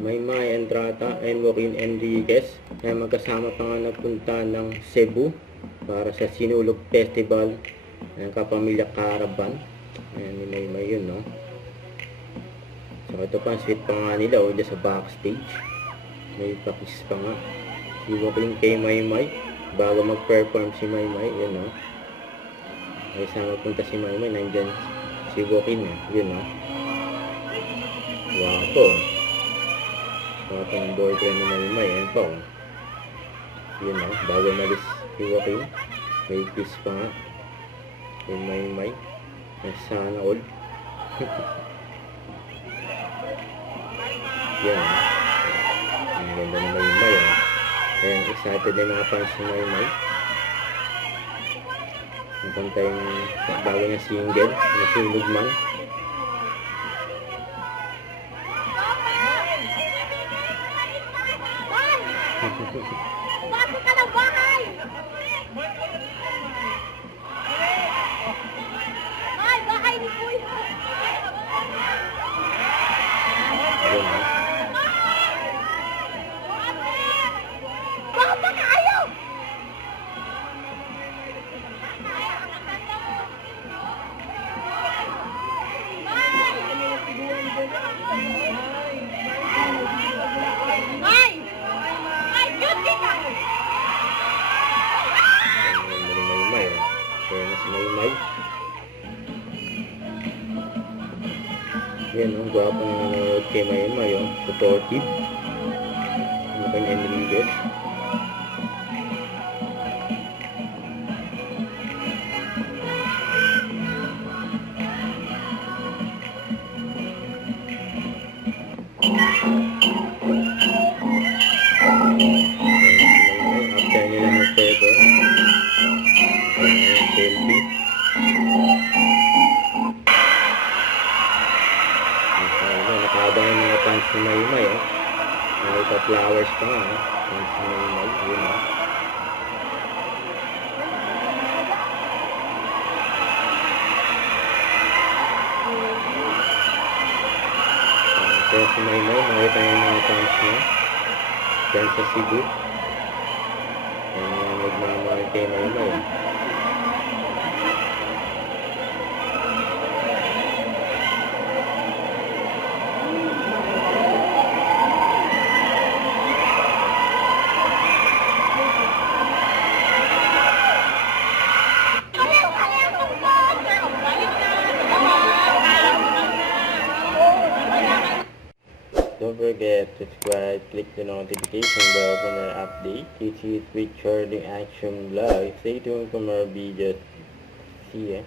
Maymay Entrata and Joaquin Enriquez ay magkasama pa nga nagpunta ng Cebu para sa Sinulog Festival ng Kapamilya Caravan. Ayan, ni Maymay yun, no? So ito pa, sweet pa nga nila o dyan sa backstage. May pakis pa nga si Joaquin kay Maymay bago mag-perform si Maymay, yun, no? Ay sama punta si Maymay, nandyan si Joaquin, yun, no? Wapo. Wapo ng boyfriend ni Maymay, ayan pa, oh. Yun, no? Bago malis si Joaquin, may kiss pa nga kay Maymay. Sana all. Yan. Ang ganda ng Maymay, oh. Ayan, excited na yung mga fans ni Maymay. Ang kanta yung bago niya single, Nasulog Man. Pasok ka ng bahay! Ay, bahay ni Kuya! Ayan, oh. Baka pa kayo! Ay! Ay, cute kita! Ang ganda ni Maymay, oh. Kaya na si Maymay. Yan, ang gwapo na nanonood kay Maymay, oh. Supportive. Joaquin Enriquez. After nila mag-pepper, selfie. Nakabang yung mga fans ni Maymay, oh. May pa-flowers pa nga, fans ni Maymay, yun, oh. Kaya si Maymay, nakita niya yung mga fans niya dyan sa Cebu. Kaya nagmamahal kay Maymay, oh. Don't forget to subscribe, click the notification bell for more update. It's with Charlie Action Vlog. Stay tuned for more videos. See ya.